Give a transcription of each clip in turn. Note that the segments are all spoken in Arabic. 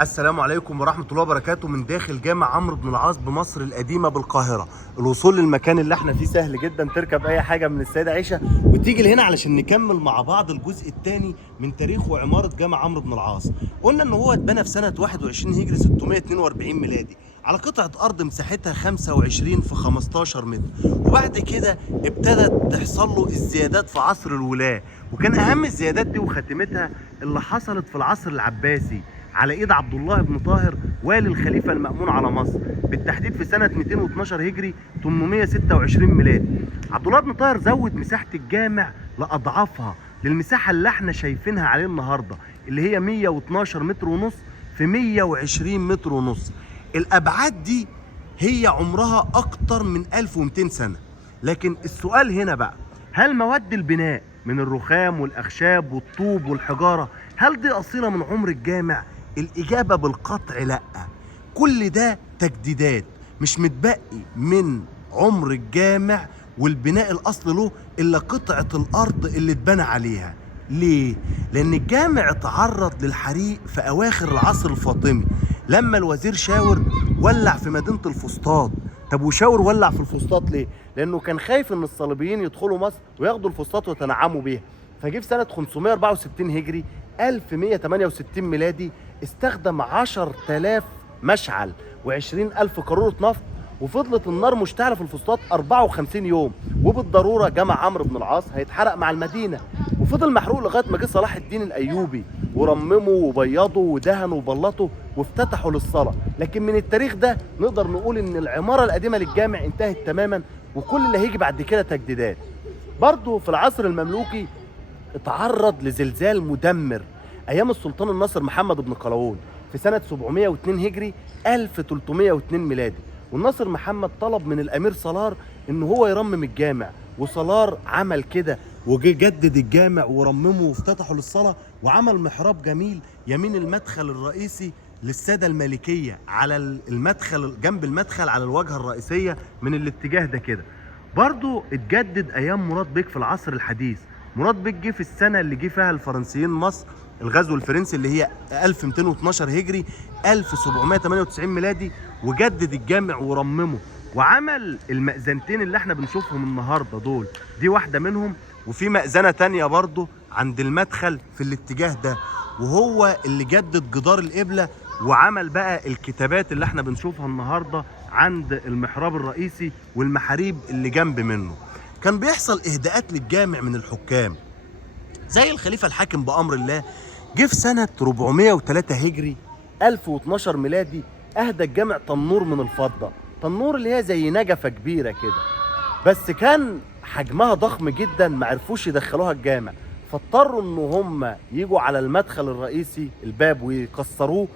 السلام عليكم ورحمة الله وبركاته من داخل جامع عمرو بن العاص بمصر القديمة بالقاهرة. الوصول للمكان اللي احنا فيه سهل جدا، تركب اي حاجة من السيدة عيشة وتيجي لهنا علشان نكمل مع بعض الجزء الثاني من تاريخ وعمارة جامع عمرو بن العاص. قلنا ان هو اتبنى في سنة 21 هجري 642 ميلادي على قطعة أرض مساحتها 25 في 15 متر، وبعد كده ابتدت تحصل له الزيادات في عصر الولاة، وكان أهم الزيادات دي وخاتمتها اللي حصلت في العصر العباسي على ايد عبد الله بن طاهر والي الخليفه المأمون على مصر، بالتحديد في سنه 212 هجري 826 ميلادي. عبد الله بن طاهر زود مساحه الجامع لاضعافها للمساحه اللي احنا شايفينها عليه النهارده، اللي هي 112 متر ونص في 120 متر ونص. الابعاد دي هي عمرها اكتر من 1200 سنه، لكن السؤال هنا بقى، هل مواد البناء من الرخام والاخشاب والطوب والحجاره هل دي اصيله من عمر الجامع؟ الإجابة بالقطع لأ، كل ده تجديدات، مش متبقي من عمر الجامع والبناء الأصل له إلا قطعة الأرض اللي اتبنى عليها. ليه؟ لأن الجامع اتعرض للحريق في أواخر العصر الفاطمي لما الوزير شاور ولع في مدينة الفسطاط. طب وشاور ولع في الفسطاط ليه؟ لأنه كان خايف إن الصليبيين يدخلوا مصر وياخدوا الفسطاط ويتنعموا بيها. فجه في سنة 564 هجري 1168 ميلادي استخدم 10,000 مشعل و20,000 قارورة نفط، وفضلت النار مشتعلة في الفسطاط 54 يوم، وبالضرورة جامع عمرو بن العاص هيتحرق مع المدينة. وفضل محروق لغاية ما جه صلاح الدين الأيوبي ورممه وبيضه ودهنه وبلطه وافتتحوا للصلاة. لكن من التاريخ ده نقدر نقول إن العمارة القديمة للجامع انتهت تماما، وكل اللي هيجي بعد كده تجديدات. برضه في العصر المملوكي اتعرض لزلزال مدمر ايام السلطان الناصر محمد بن قلاوون في سنه 702 هجري 1302 ميلادي، والناصر محمد طلب من الامير صلار ان هو يرمم الجامع، وصلار عمل كده وجه جدد الجامع ورممه وافتتحه للصلاه، وعمل محراب جميل يمين المدخل الرئيسي للساده المالكيه على المدخل، جنب المدخل على الواجهه الرئيسيه من الاتجاه ده كده. برضو اتجدد ايام مراد بيك في العصر الحديث. مراد بيك جه في السنه اللي جه فيها الفرنسيين مصر، الغزو الفرنسي اللي هي 1212 هجري 1798 ميلادي، وجدد الجامع ورممه وعمل المأذنتين اللي احنا بنشوفهم النهارده دول، دي واحده منهم، وفي مأذنه تانية برضو عند المدخل في الاتجاه ده، وهو اللي جدد جدار القبله وعمل بقى الكتابات اللي احنا بنشوفها النهارده عند المحراب الرئيسي والمحاريب اللي جنب منه. كان بيحصل اهداءات للجامع من الحكام زي الخليفه الحاكم بامر الله، جه في سنه 403 هجري 1012 ميلادي اهدى الجامع تنور من الفضه، تنور اللي هي زي نجفه كبيره كده، بس كان حجمها ضخم جدا ما عرفوش يدخلوها الجامع، فاضطروا ان هم يجوا على المدخل الرئيسي الباب ويكسروه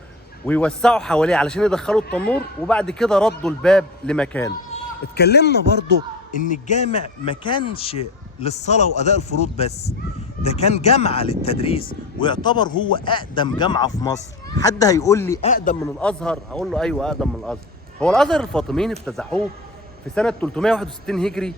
ويوسعوا حواليه علشان يدخلوا التنور، وبعد كده ردوا الباب لمكانه. اتكلمنا برضو ان الجامع ما كانش للصلاة وأداء الفروض بس، ده كان جامعة للتدريس، ويعتبر هو أقدم جامعة في مصر. حد هيقول لي أقدم من الأزهر؟ هقول له أيوة أقدم من الأزهر. هو الأزهر الفاطميين افتتحوه في سنة 361 هجري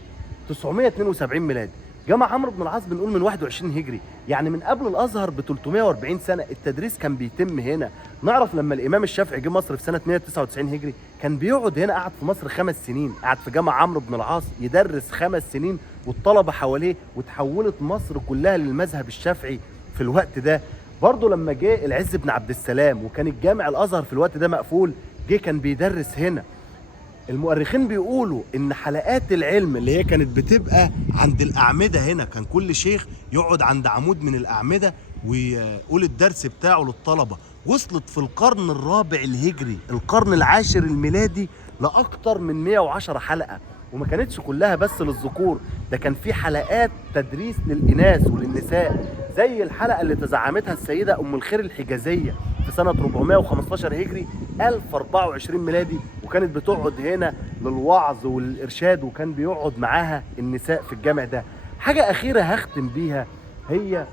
972 ميلادي. جامع عمرو بن العاص بنقول من 21 هجري، يعني من قبل الازهر ب 340 سنه التدريس كان بيتم هنا. نعرف لما الامام الشافعي جه مصر في سنه 199 هجري كان بيقعد هنا، قعد في مصر 5 سنين، قعد في جامع عمرو بن العاص يدرس 5 سنين والطلبه حواليه، وتحولت مصر كلها للمذهب الشافعي في الوقت ده. برضه لما جه العز بن عبد السلام وكان الجامع الازهر في الوقت ده مقفول، جه كان بيدرس هنا. المؤرخين بيقولوا ان حلقات العلم اللي هي كانت بتبقى عند الاعمده هنا، كان كل شيخ يقعد عند عمود من الاعمده ويقول الدرس بتاعه للطلبه، وصلت في القرن الرابع الهجري القرن العاشر الميلادي لاكتر من 110 حلقه، وما كانتش كلها بس للذكور، ده كان في حلقات تدريس للاناث وللنساء، زي الحلقه اللي تزعمتها السيده ام الخير الحجازيه في سنة 415 هجري 1024 ميلادي، وكانت بتقعد هنا للوعظ والإرشاد، وكان بيقعد معاها النساء في الجامع ده. حاجة أخيرة هختم بيها هي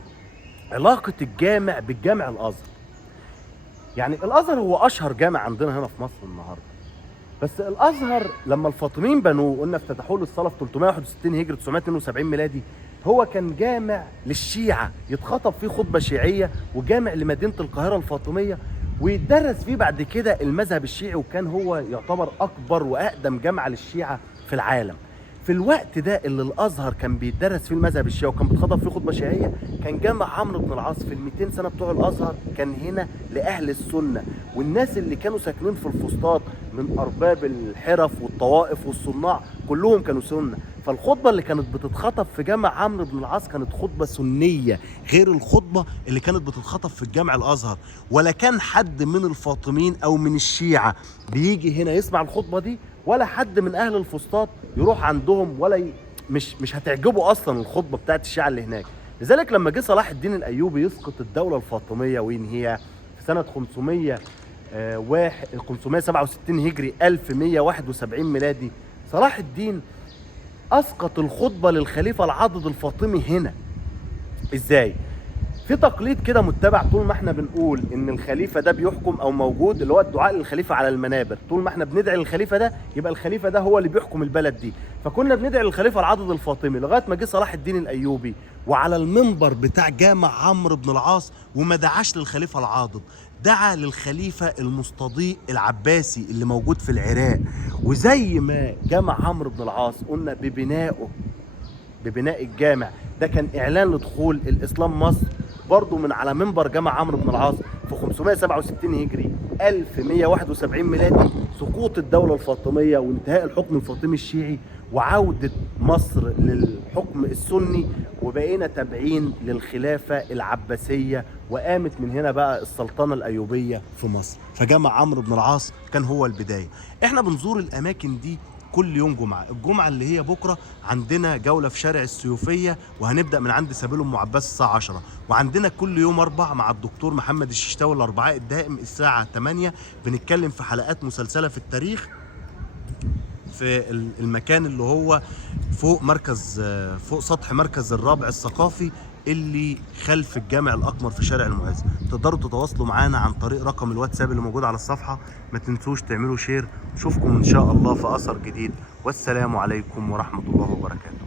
علاقة الجامع بالجامع الأزهر. يعني الأزهر هو أشهر جامع عندنا هنا في مصر النهاردة، بس الازهر لما الفاطميين بنوه قلنا افتتحوه للصلاه في 361 هجري 972 ميلادي، هو كان جامع للشيعه يتخطب فيه خطبه شيعيه، وجامع لمدينه القاهره الفاطميه، ويتدرس فيه بعد كده المذهب الشيعي، وكان هو يعتبر اكبر واقدم جامعه للشيعه في العالم. في الوقت ده اللي الازهر كان بيدرس فيه المذهب الشيعي وكان بيتخطب فيه خطبه شيعيه، كان جامع عمرو بن العاص في ال 200 سنه بتوع الازهر كان هنا لاهل السنه، والناس اللي كانوا ساكنين في الفسطاط من ارباب الحرف والطوائف والصناع كلهم كانوا سنه. فالخطبه اللي كانت بتتخطب في جامع عمرو بن العاص كانت خطبه سنيه، غير الخطبه اللي كانت بتتخطب في الجامع الازهر. ولا كان حد من الفاطميين او من الشيعه بيجي هنا يسمع الخطبه دي، ولا حد من اهل الفسطاط يروح عندهم، مش هتعجبه اصلا الخطبه بتاعت الشيعه اللي هناك. لذلك لما جه صلاح الدين الايوبي يسقط الدوله الفاطميه وينهيها في سنه 567 هجري 1171 ميلادي، صلاح الدين اسقط الخطبه للخليفه العاضد الفاطمي هنا. ازاي؟ في تقليد كده متبع طول ما احنا بنقول ان الخليفه ده بيحكم او موجود، اللي هو الدعاء للخليفه على المنابر. طول ما احنا بندعي للخليفه ده يبقى الخليفه ده هو اللي بيحكم البلد دي. فكنا بندعي للخليفه العاضد الفاطمي لغايه ما جه صلاح الدين الايوبي وعلى المنبر بتاع جامع عمرو بن العاص وما دعاش للخليفه العاضد، دعا للخليفه المستضيء العباسي اللي موجود في العراق. وزي ما جامع عمرو بن العاص قلنا ببناء الجامع ده كان اعلان لدخول الاسلام مصر، برضه من على منبر جامع عمرو بن العاص في 567 هجري 1171 ميلادي سقوط الدولة الفاطمية وانتهاء الحكم الفاطمي الشيعي وعودة مصر للحكم السني، وبقينا تابعين للخلافة العباسية، وقامت من هنا بقى السلطنة الأيوبية في مصر. فجامع عمرو بن العاص كان هو البداية. احنا بنزور الأماكن دي كل يوم جمعة. الجمعة اللي هي بكرة عندنا جولة في شارع السيوفية، وهنبدأ من عند سبيل أم عباس الساعة 10. وعندنا كل يوم أربع مع الدكتور محمد الششتاوي الأربعاء الدائم الساعة 8 بنتكلم في حلقات مسلسلة في التاريخ في المكان اللي هو فوق سطح مركز الرابع الثقافي اللي خلف الجامع الأقمر في شارع المعز. تقدروا تتواصلوا معانا عن طريق رقم الواتساب اللي موجود على الصفحة. ما تنسوش تعملوا شير. نشوفكم إن شاء الله في أثر جديد، والسلام عليكم ورحمة الله وبركاته.